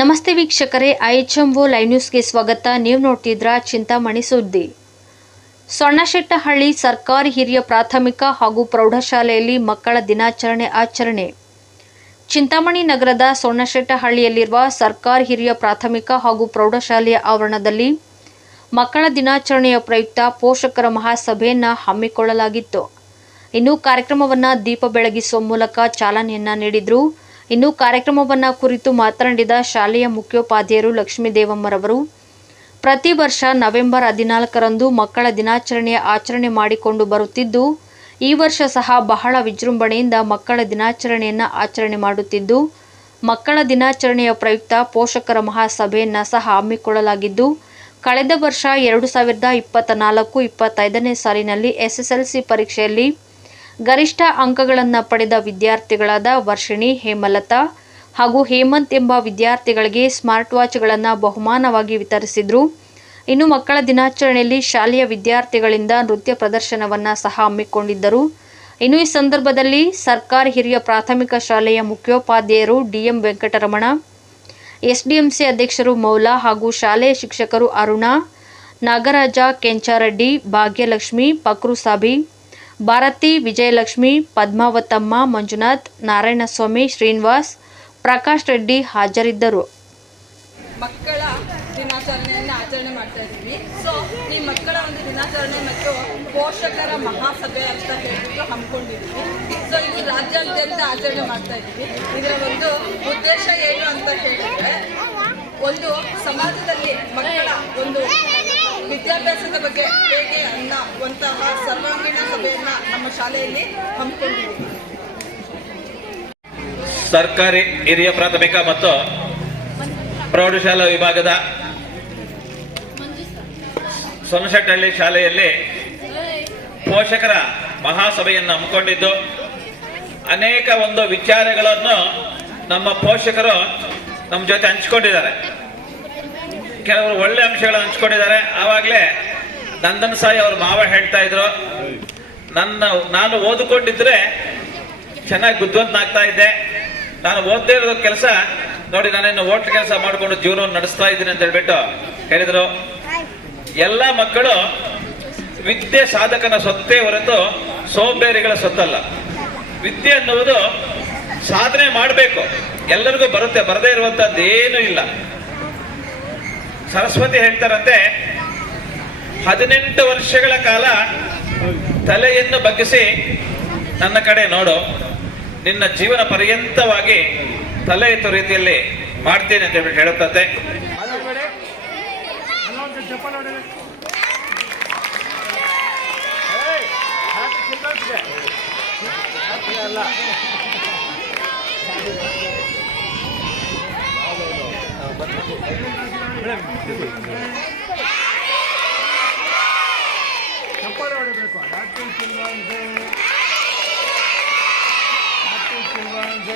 ನಮಸ್ತೆ ವೀಕ್ಷಕರೇ ಐಎಚ್ಎಂಒ ಲೈವ್ ನ್ಯೂಸ್ಗೆ ಸ್ವಾಗತ. ನೀವು ನೋಡ್ತಿದ್ರ ಚಿಂತಾಮಣಿ ಸುದ್ದಿ. ಸೊಣ್ಣಶೆಟ್ಟಹಳ್ಳಿ ಸರ್ಕಾರಿ ಹಿರಿಯ ಪ್ರಾಥಮಿಕ ಹಾಗೂ ಪ್ರೌಢಶಾಲೆಯಲ್ಲಿ ಮಕ್ಕಳ ದಿನಾಚರಣೆ ಆಚರಣೆ. ಚಿಂತಾಮಣಿ ನಗರದ ಸೊಣ್ಣಶೆಟ್ಟಹಳ್ಳಿಯಲ್ಲಿರುವ ಸರ್ಕಾರಿ ಹಿರಿಯ ಪ್ರಾಥಮಿಕ ಹಾಗೂ ಪ್ರೌಢಶಾಲೆಯ ಆವರಣದಲ್ಲಿ ಮಕ್ಕಳ ದಿನಾಚರಣೆಯ ಪ್ರಯುಕ್ತ ಪೋಷಕರ ಮಹಾಸಭೆಯನ್ನು ಹಮ್ಮಿಕೊಳ್ಳಲಾಗಿತ್ತು. ಇನ್ನು ಕಾರ್ಯಕ್ರಮವನ್ನು ದೀಪ ಬೆಳಗಿಸುವ ಮೂಲಕ ಚಾಲನೆಯನ್ನ ನೀಡಿದ್ರು ಇನ್ನು ಕಾರ್ಯಕ್ರಮವನ್ನು ಕುರಿತು ಮಾತನಾಡಿದ ಶಾಲೆಯ ಮುಖ್ಯೋಪಾಧ್ಯಾಯರು ಲಕ್ಷ್ಮೀ ದೇವಮ್ಮರವರು ಪ್ರತಿ ವರ್ಷ ನವೆಂಬರ್ ಹದಿನಾಲ್ಕರಂದು ಮಕ್ಕಳ ದಿನಾಚರಣೆಯ ಆಚರಣೆ ಮಾಡಿಕೊಂಡು ಬರುತ್ತಿದ್ದು, ಈ ವರ್ಷ ಸಹ ಬಹಳ ವಿಜೃಂಭಣೆಯಿಂದ ಮಕ್ಕಳ ದಿನಾಚರಣೆಯನ್ನು ಆಚರಣೆ ಮಾಡುತ್ತಿದ್ದು, ಮಕ್ಕಳ ದಿನಾಚರಣೆಯ ಪ್ರಯುಕ್ತ ಪೋಷಕರ ಮಹಾಸಭೆಯನ್ನು ಸಹ ಹಮ್ಮಿಕೊಳ್ಳಲಾಗಿದ್ದು, ಕಳೆದ ವರ್ಷ ಎರಡು ಸಾವಿರದ ಇಪ್ಪತ್ತ ನಾಲ್ಕು ಇಪ್ಪತ್ತೈದನೇ ಸಾಲಿನಲ್ಲಿ ಎಸ್ಎಸ್ಎಲ್ಸಿ ಪರೀಕ್ಷೆಯಲ್ಲಿ ಗರಿಷ್ಠ ಅಂಕಗಳನ್ನು ಪಡೆದ ವಿದ್ಯಾರ್ಥಿಗಳಾದ ವರ್ಷಿಣಿ, ಹೇಮಲತಾ ಹಾಗೂ ಹೇಮಂತ್ ಎಂಬ ವಿದ್ಯಾರ್ಥಿಗಳಿಗೆ ಸ್ಮಾರ್ಟ್ ವಾಚ್ಗಳನ್ನು ಬಹುಮಾನವಾಗಿ ವಿತರಿಸಿದರು. ಇನ್ನು ಮಕ್ಕಳ ದಿನಾಚರಣೆಯಲ್ಲಿ ಶಾಲೆಯ ವಿದ್ಯಾರ್ಥಿಗಳಿಂದ ನೃತ್ಯ ಪ್ರದರ್ಶನವನ್ನು ಸಹ ಹಮ್ಮಿಕೊಂಡಿದ್ದರು. ಇನ್ನು ಈ ಸಂದರ್ಭದಲ್ಲಿ ಸರ್ಕಾರಿ ಹಿರಿಯ ಪ್ರಾಥಮಿಕ ಶಾಲೆಯ ಮುಖ್ಯೋಪಾಧ್ಯಾಯರು ಡಿಎಂ ವೆಂಕಟರಮಣ, ಎಸ್ಡಿಎಂಸಿ ಅಧ್ಯಕ್ಷರು ಮೌಲಾ ಹಾಗೂ ಶಾಲೆಯ ಶಿಕ್ಷಕರು ಅರುಣ, ನಾಗರಾಜ ಕೆಂಚಾರೆಡ್ಡಿ, ಭಾಗ್ಯಲಕ್ಷ್ಮಿ, ಪಕ್ರುಸಾಬಿ ಭಾರತಿ, ವಿಜಯಲಕ್ಷ್ಮಿ, ಪದ್ಮಾವತಮ್ಮ, ಮಂಜುನಾಥ್, ನಾರಾಯಣಸ್ವಾಮಿ, ಶ್ರೀನಿವಾಸ್, ಪ್ರಕಾಶ್ ರೆಡ್ಡಿ ಹಾಜರಿದ್ದರು. ಮಕ್ಕಳ ದಿನಾಚರಣೆಯನ್ನು ಆಚರಣೆ ಮಾಡ್ತಾ ಇದ್ದೀವಿ. ಸೊ ಈ ಮಕ್ಕಳ ಒಂದು ದಿನಾಚರಣೆ ಮತ್ತು ಪೋಷಕರ ಮಹಾಸಭೆ ಅಂತ ಹೇಳ್ಬಿಟ್ಟು ಹಮ್ಮಿಕೊಂಡಿದ್ದೀವಿ. ಸೊ ಇದು ರಾಜ್ಯಾದ್ಯಂತ ಆಚರಣೆ ಮಾಡ್ತಾ ಇದ್ದೀವಿ. ಇದರ ಒಂದು ಉದ್ದೇಶ ಏನು ಅಂತ ಹೇಳಿದ್ರೆ, ಒಂದು ಸಮಾಜದಲ್ಲಿ ಮಕ್ಕಳ ಒಂದು ವಿದ್ಯಾಭ್ಯಾಸದ ಬಗ್ಗೆ ಹೇಗೆ ಅನ್ನುವಂತಹ ಸರ್ವಾಂಗೀಣ ಸಭೆಯನ್ನು ನಮ್ಮ ಶಾಲೆಯಲ್ಲಿ ಹಮ್ಮಿಕೊಂಡಿದ್ದೀವಿ. ಸರ್ಕಾರಿ ಹಿರಿಯ ಪ್ರಾಥಮಿಕ ಮತ್ತು ಪ್ರೌಢಶಾಲಾ ವಿಭಾಗದ ಸೊನಸಟ್ಟಹಳ್ಳಿ ಶಾಲೆಯಲ್ಲಿ ಪೋಷಕರ ಮಹಾಸಭೆಯನ್ನು ಹಮ್ಮಿಕೊಂಡಿದ್ದು. ಅನೇಕ ಒಂದು ವಿಚಾರಗಳನ್ನು ನಮ್ಮ ಪೋಷಕರು ನಮ್ಮ ಜೊತೆ ಹಂಚ್ಕೊಂಡಿದ್ದಾರೆ. ಕೆಲವರು ಒಳ್ಳೆ ಅಂಶಗಳು ಹಂಚ್ಕೊಂಡಿದ್ದಾರೆ. ಆವಾಗಲೇ ನಂದನ್ ಸಾಯಿ ಅವ್ರ ಮಾವ ಹೇಳ್ತಾ ಇದ್ರು. ನನ್ನ, ನಾನು ಓದಿಕೊಂಡಿದ್ರೆ ಚೆನ್ನಾಗಿ ಬುದ್ಧಿವಂತನಾಗ್ತಾ ಇದ್ದೆ. ನಾನು ಓದದೇ ಇರೋ ಕೆಲಸ. ನೋಡಿ ನಾನೇನು ಓಟ್ ಕೆಲಸ ಮಾಡಿಕೊಂಡು ಜೀವನವನ್ನು ನಡೆಸ್ತಾ ಇದ್ದೀನಿ ಅಂತ ಹೇಳ್ಬಿಟ್ಟು ಹೇಳಿದ್ರು. ಎಲ್ಲ ಮಕ್ಕಳು ವಿದ್ಯೆ ಸಾಧಕನ ಸೊತ್ತೇ ಹೊರತು ಸೋಂಬೇರಿಗಳ ಸೊತ್ತಲ್ಲ. ವಿದ್ಯೆ ಅನ್ನುವುದು ಸಾಧನೆ ಮಾಡಬೇಕು. ಎಲ್ಲರಿಗೂ ಬರುತ್ತೆ, ಬರದೇ ಇರುವಂತದ್ದು ಏನೂ ಇಲ್ಲ. ಸರಸ್ವತಿ ಹೇಳ್ತಾರಂತೆ ಹದಿನೆಂಟು ವರ್ಷಗಳ ಕಾಲ ತಲೆಯನ್ನು ಬಗ್ಗಿಸಿ ನನ್ನ ಕಡೆ ನೋಡು ನಿನ್ನ ಜೀವನ ಪರ್ಯಂತವಾಗಿ ತಲೆ ಎತ್ತು ರೀತಿಯಲ್ಲಿ ಮಾಡ್ತೇನೆ ಅಂತ ಹೇಳ್ಬಿಟ್ಟು ಹೇಳುತ್ತದೆ ಚಪ್ಪಾಳೆ ಹೊಡಿಬೇಕು happy children's day happy children's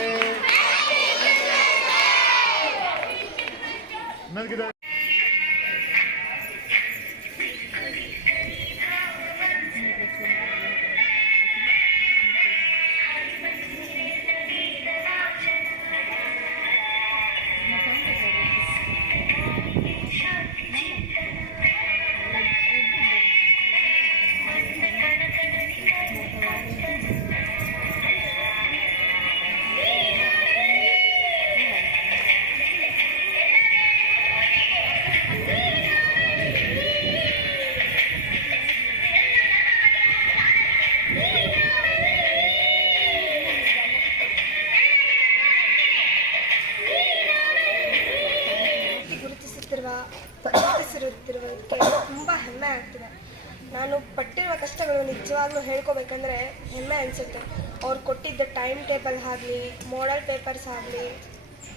ನಾನು ಪಟ್ಟಿರುವ ಕಷ್ಟಗಳು ನಿಜವಾಗ್ಲೂ ಹೇಳ್ಕೊಬೇಕಂದ್ರೆ ಹೆಮ್ಮೆ ಅನಿಸುತ್ತೆ. ಅವ್ರು ಕೊಟ್ಟಿದ್ದ ಟೈಮ್ ಟೇಬಲ್ ಆಗಲಿ ಮೋಡಲ್ ಪೇಪರ್ಸ್ ಆಗಲಿ,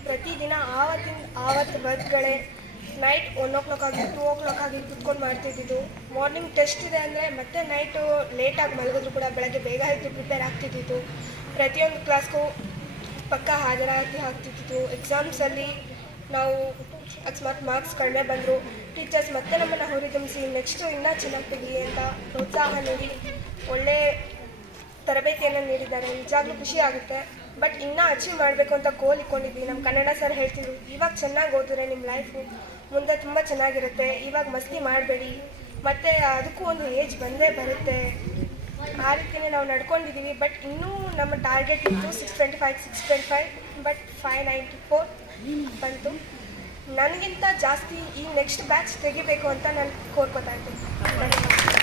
ಪ್ರತಿದಿನ ಆವತ್ತಿನ, ಆವತ್ತು ವರ್ಕ್ಗಳೇ ನೈಟ್ ಒನ್ ಓ ಕ್ಲಾಕ್ ಆಗಿ ಟೂ ಓ ಕ್ಲಾಕ್ ಆಗಿ ಕುತ್ಕೊಂಡು ಮಾಡ್ತಿದ್ದಿದ್ದು. ಮಾರ್ನಿಂಗ್ ಟೆಸ್ಟ್ ಇದೆ ಅಂದರೆ ಮತ್ತೆ ನೈಟು ಲೇಟಾಗಿ ಮಲಗಿದ್ರು ಕೂಡ ಬೆಳಗ್ಗೆ ಬೇಗ ಎದ್ದು ಪ್ರಿಪೇರ್ ಆಗ್ತಿದ್ದಿದ್ದು. ಪ್ರತಿಯೊಂದು ಕ್ಲಾಸ್ಗೂ ಪಕ್ಕ ಹಾಜರಾತಿ ಆಗ್ತಿತ್ತು ಎಕ್ಸಾಮ್ಸಲ್ಲಿ ನಾವು ಅಕಸ್ಮಾತ್ ಮಾರ್ಕ್ಸ್ ಕಡಿಮೆ ಬಂದರು. ಟೀಚರ್ಸ್ ಮತ್ತೆ ನಮ್ಮನ್ನು ಹುರಿದುಂಬಿಸಿ, ನೆಕ್ಸ್ಟು ಇನ್ನೂ ಚೆನ್ನಾಗಿ ಅಂತ ಪ್ರೋತ್ಸಾಹ ನೀಡಿ, ಒಳ್ಳೆ ತರಬೇತಿಯನ್ನು ನೀಡಿದ್ದಾರೆ. ನಿಜಾಗ್ಲೂ ಖುಷಿ ಆಗುತ್ತೆ. ಬಟ್ ಇನ್ನೂ ಅಚೀವ್ ಮಾಡಬೇಕು ಅಂತ ಗೋಲ್ ಇಟ್ಕೊಂಡಿದ್ವಿ. ನಮ್ಮ ಕನ್ನಡ ಸರ್ ಹೇಳ್ತಿದ್ರು, ಇವಾಗ ಚೆನ್ನಾಗಿ ಓದಿದ್ರೆ ನಿಮ್ಮ ಲೈಫು ಮುಂದೆ ತುಂಬ ಚೆನ್ನಾಗಿರುತ್ತೆ. ಇವಾಗ ಮಸ್ತಿ ಮಾಡಬೇಡಿ. ಮತ್ತು ಅದಕ್ಕೂ ಒಂದು ಏಜ್ ಬಂದೇ ಬರುತ್ತೆ. ಆ ರೀತಿಯೇ ನಾವು ನಡ್ಕೊಂಡಿದ್ದೀವಿ ಬಟ್ ಇನ್ನೂ ನಮ್ಮ ಟಾರ್ಗೆಟ್ ಇತ್ತು six twenty five six twenty five but five ninety four ಬಂತು. ನನಗಿಂತ ಜಾಸ್ತಿ ಈ ನೆಕ್ಸ್ಟ್ ಬ್ಯಾಚ್ ತೆಗಿಬೇಕು ಅಂತ ನಾನು ಕೋರ್ಕೋತಾ ಇದ್ದೀನಿ.